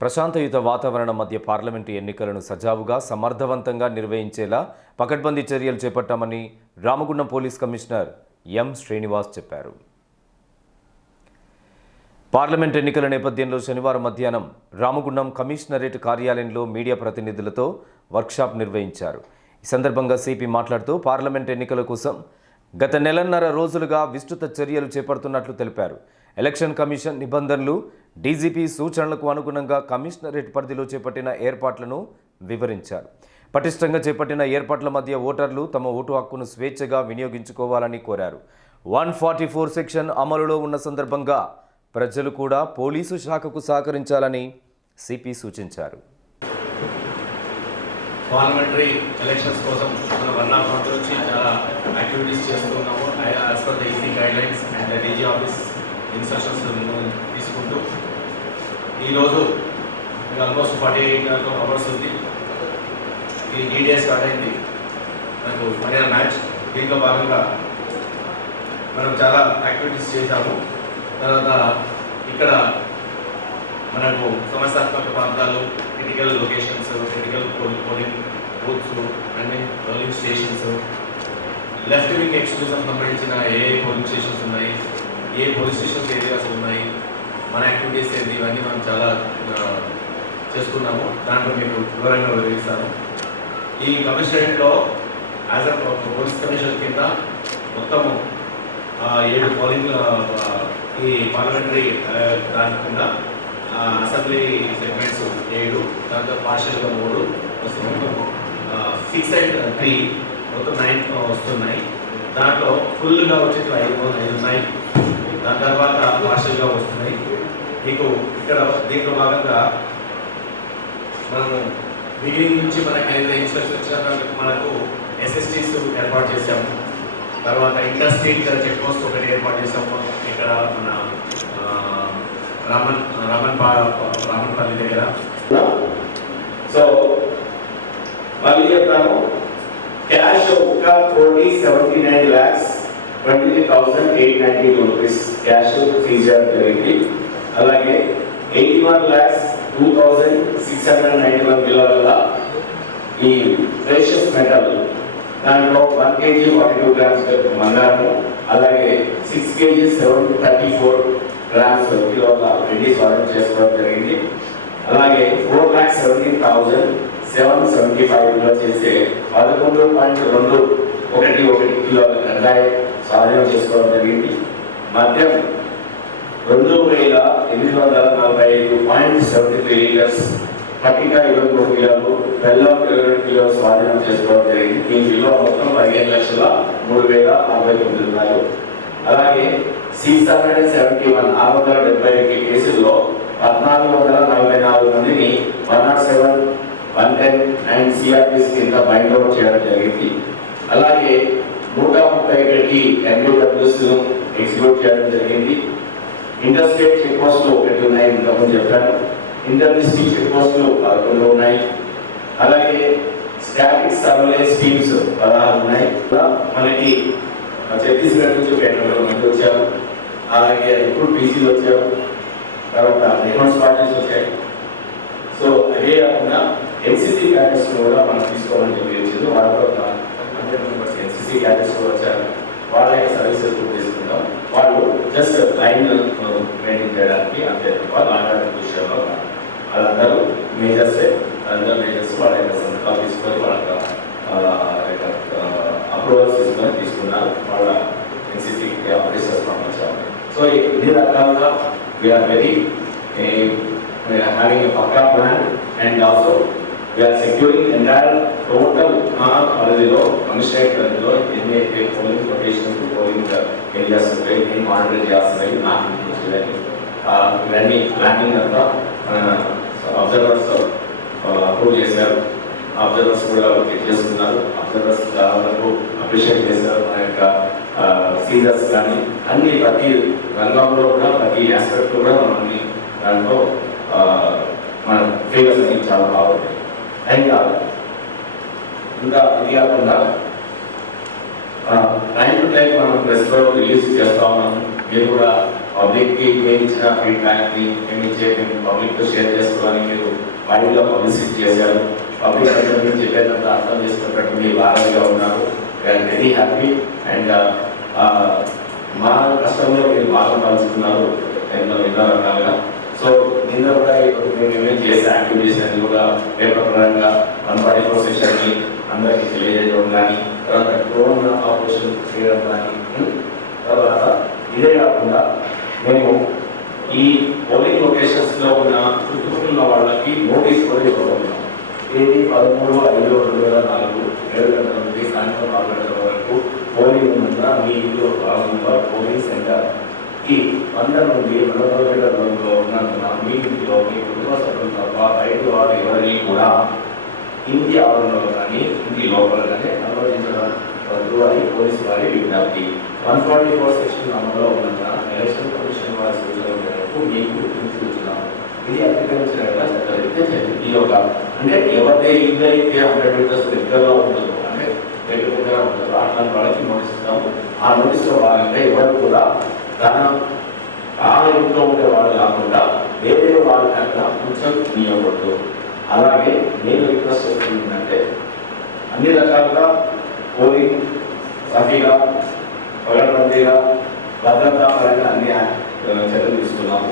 ప్రశాంతయుత వాతావరణం మధ్య పార్లమెంటు ఎన్నికలను సజావుగా సమర్థవంతంగా నిర్వహించేలా పకడ్బందీ చర్యలు చేపట్టామని Ramagundam police commissioner M Srinivas చెప్పారు. పార్లమెంట్ ఎన్నికల నేపథ్యంలో శనివారం మధ్యాహ్నం రామగుండం కమిషనరేట్ కార్యాలయంలో మీడియా ప్రతినిధులతో వర్క్షాప్ నిర్వహించారు. ఈ సందర్భంగా సిపి మాట్లాడుతూ పార్లమెంట్ ఎన్నికల కోసం గత నెలన్నర రోజులుగా విస్తృత చర్యలు చేపడుతున్నట్లు తెలిపారు. ఎలక్షన్ కమిషన్ నిబంధనలు డీజీపీ సూచనలకు అనుగుణంగా కమిషనరేట్ పరిధిలో చేపట్టిన ఏర్పాట్లను వివరించారు. పటిష్టంగా చేపట్టిన ఏర్పాట్ల మధ్య ఓటర్లు తమ ఓటు హక్కును స్వేచ్ఛగా వినియోగించుకోవాలని కోరారు. వన్ ఫార్టీ ఫోర్ సెక్షన్ అమలులో ఉన్న సందర్భంగా ప్రజలు కూడా పోలీసు శాఖకు సహకరించాలని సిపి సూచించారు. పార్లమెంటరీ ఎలక్షన్స్ కోసం మనం వన్ ఆఫ్ మంత్ నుంచి చాలా యాక్టివిటీస్ చేస్తూ ఉన్నాము. As per the EC guidelines and DG office instructions తీసుకుంటూ ఈరోజు ఆల్మోస్ట్ ఫార్టీ ఎయిట్ అవర్స్ ఉంది. ఈ డీడే స్టార్ట్ అయింది. నాకు ఫైనల్ మ్యాచ్. దీంట్లో భాగంగా మనం చాలా యాక్టివిటీస్ చేశాము. తర్వాత ఇక్కడ మనకు సమస్యాత్మక ప్రాంతాలు critical locations critical polling booths అన్ని polling stations left wing exclusion సంబంధించిన ఏ పోలింగ్ స్టేషన్స్ ఏ పోలీస్ స్టేషన్స్ ఏరియాస్ ఉన్నాయి మన యాక్టివిటీస్ ఏంటి ఇవన్నీ మనం చాలా చేస్తున్నాము చేసుకున్నాము. దాంట్లో మీకు వివరంగా వివరిస్తాను. ఈ కమిషనరేట్లో యాజ్ అ పోలీస్ కమిషనర్ కింద మొత్తము ఏడు పోలింగ్ ఈ పార్లమెంటరీ కాకుండా దాని కింద అసెంబ్లీ సెగ్మెంట్స్ ఏడు దాంతో పార్షల్గా మూడు వస్తున్నాయి మొత్తం సిక్స్ అండ్ త్రీ మొత్తం నైన్ వస్తున్నాయి. దాంట్లో ఫుల్గా వచ్చేది ఐదు ఐదు ఉన్నాయి దాని తర్వాత భాషలుగా వస్తున్నాయి. మీకు ఇక్కడ దీంట్లో భాగంగా మనము బిగినింగ్ నుంచి మనకి ఏదైతే ఇన్స్ట్రక్షన్ వచ్చినా మనకు ఎస్ఎస్టీస్ ఏర్పాటు చేసాము తర్వాత ఇంటర్ చెక్ పోస్ట్ ఒకటి ఏర్పాటు చేసాము ఇక్కడ మన రామన్ రామన్ రామన్ పా- రామన్పల్లి దగ్గర. సో మళ్ళీ చెప్తాము. క్యాష్ ఒక్క కోటి seventy nine lakhs twenty three thousand eight ninety two rupees cash seizure జరిగింది అలాగే eighty one lakhs two thousand six hundred ninety one కిలోల ఈ ప్రెషస్ మెటల్ దాంట్లో one KG forty two grams బంగారము అలాగే six KG seven thirty four grams కిలోల ready స్వాగతం చేసుకోవడం జరిగింది. అలాగే four lakh seventeen thousand seven seventy ఫైవ్లో చేసే పదకొండు పాయింట్ రెండు ఒకటి ఒకటి కిలోల కందాయి స్వాధీనం చేసుకోవడం జరిగింది. మద్యం రెండు వేల ఎనిమిది వందల నలభై ఐదు పాయింట్ సెవెంటీ త్రీ లీటర్స్ పట్టిక ఇరవై మూడు కిలోలు బెల్లం ఇరవై రెండు స్వాధీనం చేసుకోవడం జరిగింది. ఈ విలువ మొత్తం పదిహేను లక్షల మూడు వేల నలభై తొమ్మిది రూపాయలు. అలాగే సిక్స్ హండ్రెడ్ సెవెంటీ వన్ ఆరు వందల డెబ్బై ఒకటి కేసుల్లో పద్నాలుగు వందల నలభై నాలుగు మందిని one nought seven one ten and CrPC కింద బైండ్ అవుట్ చేయడం జరిగింది. అలాగే నూట ముప్పై ఎన్బిడబ్ల్యూస్ ఎగ్జిక్యూట్ చేయడం జరిగింది. ఇంటర్ స్టేట్ చెక్ పోస్టులు ఒకటి ఉన్నాయి ఇంతకుముందు చెప్పాను. ఇంటర్ డిస్ట్రిక్ట్ చెక్ పోస్టులు పదకొండు ఉన్నాయి. అలాగే స్టాటిక్ సర్వేలెన్స్ టీమ్స్ పదహారు ఉన్నాయి. మనకి ఛత్తీస్గఢ్ నుంచి బెంగళూరు మంది వచ్చాము అలాగే ఇప్పుడు పీసీలు వచ్చాము తర్వాత రిమోట్స్ పార్టీస్ వచ్చాయి. సో అదే కాకుండా ఎన్సీసీ క్యాడర్స్ కూడా మనం తీసుకోవాలని చెప్పి వచ్చింది. వాళ్ళు కూడా హండ్రెడ్ మెంబర్స్ ఎన్సీసీ క్యాడర్స్ కూడా వచ్చారు వాళ్ళ యొక్క సర్వీసెస్ కూడా తీసుకుంటాం వాళ్ళు జస్ట్ లైన్ మెయింటైన్ చేయడానికి అంతే తప్ప లాంటి విషయంలో వాళ్ళందరూ మేజర్సే అందరూ మేజర్స్ వాళ్ళ యొక్క సంతకాలు తీసుకొని వాళ్ళ అప్రూవల్స్ తీసుకొని తీసుకున్నారు. వాళ్ళ ఎన్సీసీ ఆఫీసర్స్ పంపించారు. సో ఇన్ని రకాలుగా we're very we're having a Pakka plan and also we're securing entire total మా పరిధిలో కమిషనరేట్ పరిధిలో ఎన్ని అయితే పోలింగ్ లొకేషన్స్ పోలింగ్ ఏరియాస్ ఉంటాయి ఎన్ని మానిటర్ చేస్తున్నాయి నాకు ఇవన్నీ ఇవన్నీ ప్లానింగ్ అంతా అబ్జర్వర్స్ అప్రూవ్ చేశారు. అబ్జర్వర్స్ కూడా చెక్ చేసుకున్నారు అబ్జర్వర్స్ చాలా వరకు అప్రిషియేట్ చేశారు. మన యొక్క సీజర్స్ కానీ అన్ని ప్రతి రంగంలో కూడా ప్రతి ఆస్పెక్ట్ కూడా మనం దాంట్లో మన ఫేవర్స్ అనేది చాలా బాగుంటాయి అండ్ ఇంకా ఇది కాకుండా టైం టు టైం మనం ప్రెస్లో రిలీజ్ చేస్తా ఉన్నాం మీరు కూడా పబ్లిక్కి మేము ఇచ్చిన ఫీడ్బ్యాక్ని మేము ఇచ్చే మేము పబ్లిక్తో షేర్ చేసుకోవాలని మీరు మైండ్లో పబ్లిసిటీ చేశారు. పబ్లిక్ అందరికీ మీరు అర్థం చేసుకున్నట్టు మీరు బాగా ఉన్నారు. వీఆర్ వెరీ హ్యాపీ అండ్ మా కష్టంలో మీరు బాగా పంచుకున్నారు ఎన్నో ఎన్నో రకాలుగా సో నిన్న కూడా మేము ఏమేమి చేసే యాక్టివిటీస్ అని కూడా పేపర్ పరంగా వన్ ఫార్టీ ఫోర్ సెషన్ని అందరికీ తెలియజేయడం కానీ తర్వాత కరోనా ఆపరేషన్ చేయడం కానీ తర్వాత ఇదే కాకుండా మేము ఈ పోలింగ్ లొకేషన్స్లో ఉన్న చుట్టుపక్కల వాళ్ళకి నోటీస్ కూడా ఇవ్వబోతున్నాం ఇది పదమూడు ఐదు రెండు వేల నాలుగు ఏడు గంటల నుండి సాయంత్రం నాలుగు గంటల వరకు పోలింగ్ ఉన్న మీ ఇంట్లో భాగంగా పోలింగ్ ఈ వంద నుండి రెండు వందల మీటర్ల ఉన్నందున మీ ఇంట్లో మీ కుటుంబ సభ్యులు తప్ప బయట వారు ఎవరిని కూడా ఇంటి ఆవరణలో కానీ ఇంటి లోపల కానీ అనుమతించడం వద్దు అని పోలీసు వారి విజ్ఞప్తి. వన్ ఫార్టీ ఫోర్ సెక్షన్ అమలులో ఉన్నందున ఎలక్షన్ కమిషన్ వారి సూచన మేరకు మీకు గుర్తించుతున్నాము ఇది అతిక్రమించిన చట్టరీత్యా చర్య. ఈ యొక్క అంటే ఎవరిదే ఇల్లు అయితే హండ్రెడ్ మీటర్స్ దగ్గరలో ఉంటుందో అంటే దగ్గర దగ్గర ఉంటుందో అట్లాంటి వాళ్ళకి నోటీస్ ఇస్తాము. ఆ నోటీస్లో భాగంగా ఎవరు కూడా తన ఆ ఇంట్లో ఉండే వాళ్ళు కాకుండా వేరే వాళ్ళ కొంచెం నియమకూడదు అలాగే నేను రిక్వెస్ట్ చేస్తుందంటే అన్ని రకాలుగా పోలీ సఫీగా పగడబందీగా భద్రతా పరంగా అన్ని చర్యలు తీసుకున్నాము